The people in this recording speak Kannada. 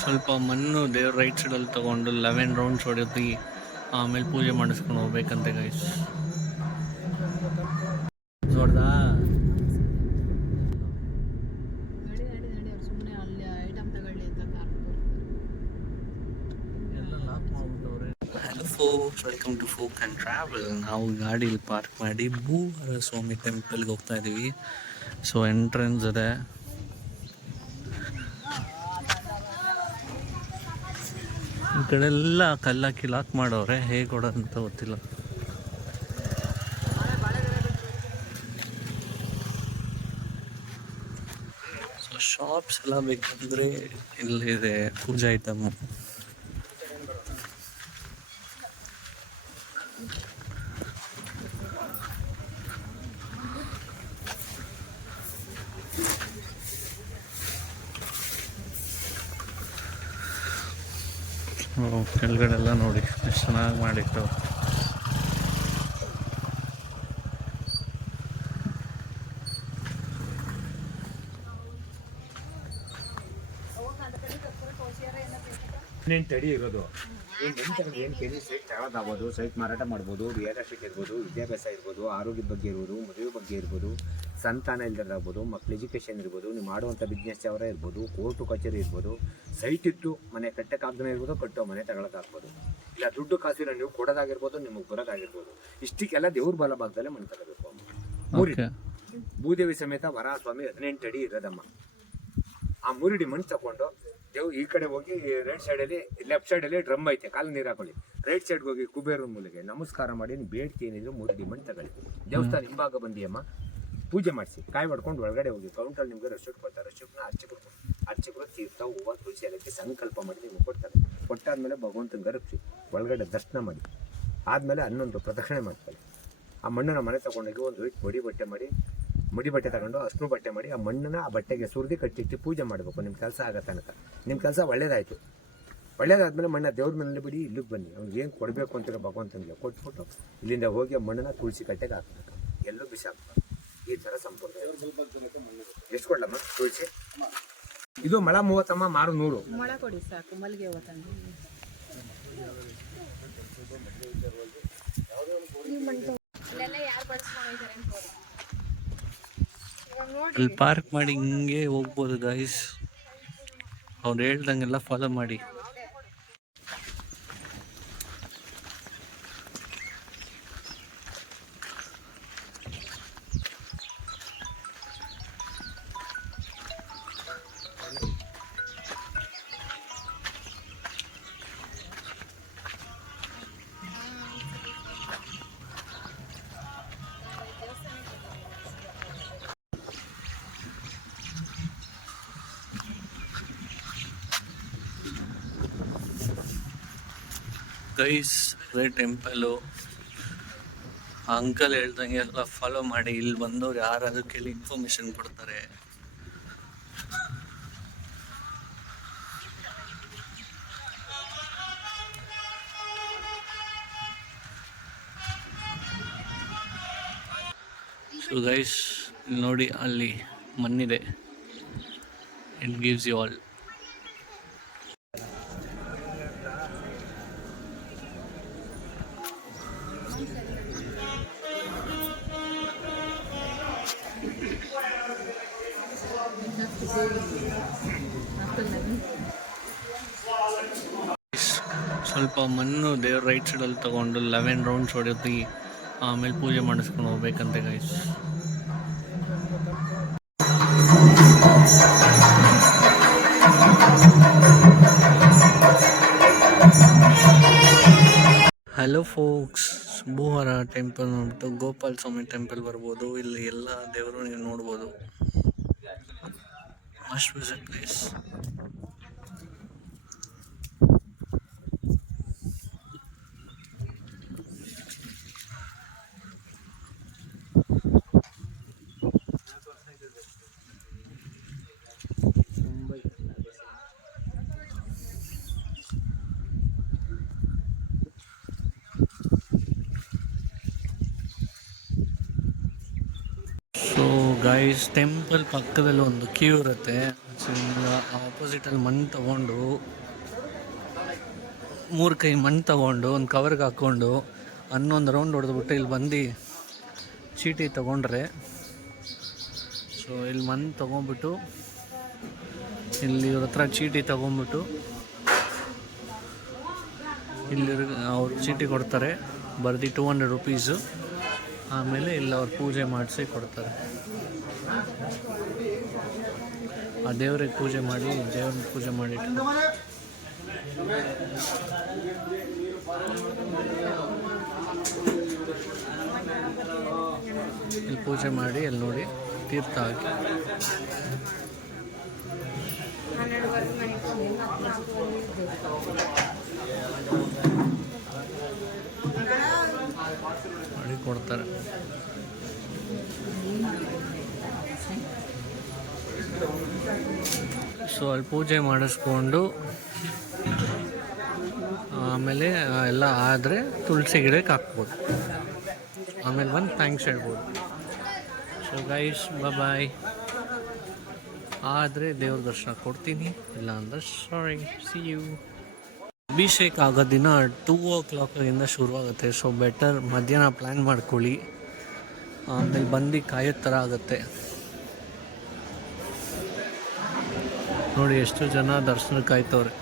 ಸ್ವಲ್ಪ ಮಣ್ಣು ದೇವ್ರ ರೈಟ್ ಸೈಡಲ್ಲಿ ತೊಗೊಂಡು 11 ರೌಂಡ್ಸ್ ಹೊಡೆದು ಆಮೇಲೆ ಪೂಜೆ ಮಾಡಿಸ್ಕೊಂಡು ಹೋಗ್ಬೇಕಂತೆ ಗೈಸ್. ನೋಡ್ದಾ hello folks, welcome to folk and travel. ನಾವು ಗಾಡೀಲಿ ಪಾರ್ಕ್ ಮಾಡಿ ಭೂಹರ ಸ್ವಾಮಿ ಟೆಂಪಲ್ಗೆ ಹೋಗ್ತಾ ಇದ್ದೀವಿ. ಸೊ ಎಂಟ್ರೆನ್ಸ್ ಇದೆ. ಈ ಕಡೆ ಎಲ್ಲ ಕಲ್ಲಾಕಿ ಲಾಕ್ ಮಾಡವ್ರೆ, ಹೇಗೆ ಕೊಡೋದಂತ ಗೊತ್ತಿಲ್ಲ. ಸೊ ಶಾಪ್ಸ್ ಎಲ್ಲ ಬೇಕಂದರೆ ಇಲ್ಲಿದೆ ಪೂಜಾ ಐಟಮ್. ಕೆಳಗಡೆ ಎಲ್ಲ ನೋಡಿ ಎಷ್ಟು ಚೆನ್ನಾಗಿ ಮಾಡಿತ್ತು. ತಡಿ ಇರೋದು ಏನು ಕೆ ಜಿ ಸೈಟ್ ತಗೊಳ್ಳೋದಾಗ್ಬೋದು, ಸೈಟ್ ಮಾರಾಟ ಮಾಡ್ಬೋದು, ರಿಯಲ್ ಎಸ್ಟೇಟ್ ಇರ್ಬೋದು, ವಿದ್ಯಾಭ್ಯಾಸ ಇರ್ಬೋದು, ಆರೋಗ್ಯದ ಬಗ್ಗೆ ಇರ್ಬೋದು, ಮದುವೆ ಬಗ್ಗೆ ಇರ್ಬೋದು, ಸಂತಾನ ಇಲ್ದಿರೋದಾಗ್ಬೋದು, ಮಕ್ಳು ಎಜುಕೇಷನ್ ಇರ್ಬೋದು, ನೀವು ಮಾಡುವಂಥ ಬಿಸ್ನೆಸ್ ಯಾವ್ರ ಇರ್ಬೋದು, ಕೋರ್ಟು ಕಚೇರಿ ಇರ್ಬೋದು, ಸೈಟ್ ಇಟ್ಟು ಮನೆ ಕಟ್ಟಕ್ಕಾಗ್ದೇ ಇರ್ಬೋದು, ಕಟ್ಟೋ ಮನೆ ತಗೊಳ್ಳೋದಾಗ್ಬೋದು, ಇಲ್ಲ ದುಡ್ಡು ಕಾಸಿನ ನೀವು ಕೊಡೋದಾಗಿರ್ಬೋದು, ನಿಮಗೆ ಬರೋದಾಗಿರ್ಬೋದು. ಇಷ್ಟಕ್ಕೆಲ್ಲ ದೇವ್ರ ಬಲ ಭಾಗದಲ್ಲೇ ಮನೆ ತಗೋಬೇಕು. ಭೂದೇವಿ ಸಮೇತ ವರಾಹ ಸ್ವಾಮಿ 18 ಅಡಿ ಇರೋದಮ್ಮ. ಆ 3 ಅಡಿ ಮಣ್ಣು ತಗೊಂಡು ದೇವ್ ಈ ಕಡೆ ಹೋಗಿ ರೈಟ್ ಸೈಡಲ್ಲಿ, ಲೆಫ್ಟ್ ಸೈಡಲ್ಲಿ ಡ್ರಮ್ ಐತೆ, ಕಾಲು ನೀರು ಹಾಕೊಳ್ಳಿ. ರೈಟ್ ಸೈಡ್ಗೆ ಹೋಗಿ ಕುಬೇರನ ಮೂಲೆಗೆ ನಮಸ್ಕಾರ ಮಾಡಿ ನೀವು ಬೇಡಿಕೆ ಏನಿದ್ರು 3 ಅಡಿ ಮಣ್ಣು ತಗೊಳ್ಳಿ. ದೇವಸ್ಥಾನ ಹಿಂಭಾಗ ಬಂದಿಯಮ್ಮ, ಪೂಜೆ ಮಾಡಿಸಿ, ಕಾಯಿ ಹೊಡ್ಕೊಂಡು ಒಳಗಡೆ ಹೋಗಿ ಕೌಂಟರ್ ನಿಮ್ಗೆ ರಶೀಟ್ ಕೊಡ್ತಾರೆ. ರಶೀಟ್ನ ಅರ್ಚಕರು ತೀರ್ಥ, ಹೂವು, ತುಳಸಿ ಎಲ್ಲಕ್ಕೆ ಸಂಕಲ್ಪ ಮಾಡಿ ನಿಮ್ಗೆ ಕೊಡ್ತಾರೆ. ಕೊಟ್ಟಾದ್ಮೇಲೆ ಭಗವಂತನ ಗರಪ್ಸಿ ಒಳಗಡೆ ದರ್ಶನ ಮಾಡಿ ಆದಮೇಲೆ 11 ಪ್ರದಕ್ಷಿಣೆ ಮಾಡ್ತಾರೆ. ಆ ಮಣ್ಣನ್ನು ಮನೆ ತಗೊಂಡೋಗಿ ಒಂದು ವೈಟ್ ಮಡಿ ಬಟ್ಟೆ ತಗೊಂಡು ಅಷ್ಟು ಬಟ್ಟೆ ಮಾಡಿ ಆ ಮಣ್ಣನ್ನು ಆ ಬಟ್ಟೆಗೆ ಸುರಿದು ಕಟ್ಟಿಟ್ಟು ಪೂಜೆ ಮಾಡಬೇಕು. ನಿಮ್ಮ ಕೆಲಸ ಆಗೋ ತನಕ ನಿಮ್ಮ ಕೆಲಸ ಒಳ್ಳೇದಾಯಿತು. ಒಳ್ಳೇದಾದ್ಮೇಲೆ ಮಣ್ಣ ದೇವ್ರ ಮನೇಲಿ ಬಿಡಿ, ಇಲ್ಲಿಗೆ ಬನ್ನಿ. ಅವ್ನಿಗೆ ಏನು ಕೊಡಬೇಕು ಅಂತೀರ ಭಗವಂತನಿಗೆ ಕೊಟ್ಬಿಟ್ಟು ಇಲ್ಲಿಂದ ಹೋಗಿ ಆ ಮಣ್ಣನ್ನು ತುಳಸಿ ಕಟ್ಟೆಗೆ ಹಾಕ್ಬೇಕು, ಎಲ್ಲೂ ಬಿಸಾಕ್ಬೇಕು. ಈ ಥರ ಸಂಪ್ರದಾಯ. ಎಷ್ಟು ಕೊಡ್ಲಮ್ಮ ತುಳಸಿ? ಇದು ಮಳ 30 ಮಾರು 100 ಮೊಳ ಕೊಡಿ ಸಾಕು. ಮಲ್ಲಿಗೆ ಹೂವು ತಂದು ಅಲ್ಲಿ ಪಾರ್ಕ್ ಮಾಡಿ ಹಿಂಗೆ ಹೋಗ್ಬೋದು ಗೈಸ್. ಅವ್ರು ಹೇಳ್ದಂಗೆಲ್ಲ ಫಾಲೋ ಮಾಡಿ. ಗೈಸ್ ಅದೇ ಟೆಂಪಲು. ಅಂಕಲ್ ಹೇಳ್ದಂಗೆ ಎಲ್ಲ ಫಾಲೋ ಮಾಡಿ. ಇಲ್ಲಿ ಬಂದವ್ರು ಯಾರಾದ್ರೂ ಕೇಳಿ ಇನ್ಫಾರ್ಮೇಶನ್ ಕೊಡ್ತಾರೆ. ಸೊ ಗೈಸ್ ಇಲ್ಲಿ ನೋಡಿ, ಅಲ್ಲಿ ಮಣ್ಣಿದೆ. It gives you all. ಸ್ವಲ್ಪ ಮಣ್ಣು ದೇವ್ರ ರೈಟ್ ಸೈಡಲ್ಲಿ ತೊಗೊಂಡು 11 ರೌಂಡ್ಸ್ ಹೊಡೆದು ಆಮೇಲೆ ಪೂಜೆ ಮಾಡಿಸ್ಕೊಂಡು ಹೋಗ್ಬೇಕಂತೆ ಗೈಸ್. ಹಲೋ ಫೋಕ್ಸ್, ಭೂಹರ ಟೆಂಪಲ್ ನೋಡ್ಬಿಟ್ಟು ಗೋಪಾಲ ಸ್ವಾಮಿ ಟೆಂಪಲ್ ಬರ್ಬೋದು. ಇಲ್ಲಿ ಎಲ್ಲ ದೇವರು ನೀವು ನೋಡ್ಬೋದು. Must visit place. So guys, temple ಪಕ್ಕದಲ್ಲಿ ಒಂದು ಕ್ಯೂ ಇರುತ್ತೆ. ಆಪೋಸಿಟಲ್ಲಿ ಮಣ್ಣು ತಗೊಂಡು 3 ಕೈ ಮಣ್ಣು ತಗೊಂಡು ಒಂದು ಕವರ್ಗೆ ಹಾಕ್ಕೊಂಡು ಹನ್ನೊಂದು ರೌಂಡ್ ಹೊಡೆದ್ಬಿಟ್ಟು ಇಲ್ಲಿ ಬಂದು ಚೀಟಿ ತೊಗೊಂಡ್ರೆ, ಸೊ ಇಲ್ಲಿ ಮಣ್ಣು ತೊಗೊಂಬಿಟ್ಟು ಇಲ್ಲಿ ಇವ್ರ ಹತ್ರ ಚೀಟಿ ತೊಗೊಂಬಿಟ್ಟು ಇಲ್ಲಿ ಅವ್ರು ಚೀಟಿ ಕೊಡ್ತಾರೆ, ಬರ್ದು 200 ರುಪೀಸು. ಆಮೇಲೆ ಇಲ್ಲಿ ಅವ್ರು ಪೂಜೆ ಮಾಡಿಸಿ ಕೊಡ್ತಾರೆ. ಆ ದೇವ್ರಿಗೆ ಪೂಜೆ ಮಾಡಿ, ದೇವ್ರನ್ನ ಪೂಜೆ ಮಾಡಿಟ್ಟು ಇಲ್ಲಿ ಪೂಜೆ ಮಾಡಿ, ಅಲ್ಲಿ ನೋಡಿ ತೀರ್ಥ ಹಾಕಿ ಮಾಡಿ ಕೊಡ್ತಾರೆ. ಸೊ ಅಲ್ಲಿ ಪೂಜೆ ಮಾಡಿಸ್ಕೊಂಡು ಆಮೇಲೆ ಎಲ್ಲ ಆದರೆ ತುಳಸಿ ಗಿಡಕ್ಕೆ ಹಾಕ್ಬೋದು. ಆಮೇಲೆ ಬಂದು ಥ್ಯಾಂಕ್ಸ್ ಹೇಳ್ಬೋದು. ಸೊ ಗೈಸ್, ಬಾಯ್. ಆದರೆ ದೇವ್ರ ದರ್ಶನ ಕೊಡ್ತೀನಿ, ಇಲ್ಲ ಅಂದರೆ ಸಾರಿ, ಸಿ ಯು. ಅಭಿಷೇಕ ಆಗೋ ದಿನ 2 o'clock ಶುರುವಾಗುತ್ತೆ. ಸೊ ಬೆಟರ್ ಮಧ್ಯಾಹ್ನ ಪ್ಲ್ಯಾನ್ ಮಾಡ್ಕೊಳ್ಳಿ, ಆಮೇಲೆ ಬಂದು ಕಾಯೋ ಥರ ಆಗುತ್ತೆ. ನೋಡಿ ಎಷ್ಟು ಜನ ದರ್ಶನಕ್ಕೆ ಕಾಯ್ತವ್ರೆ.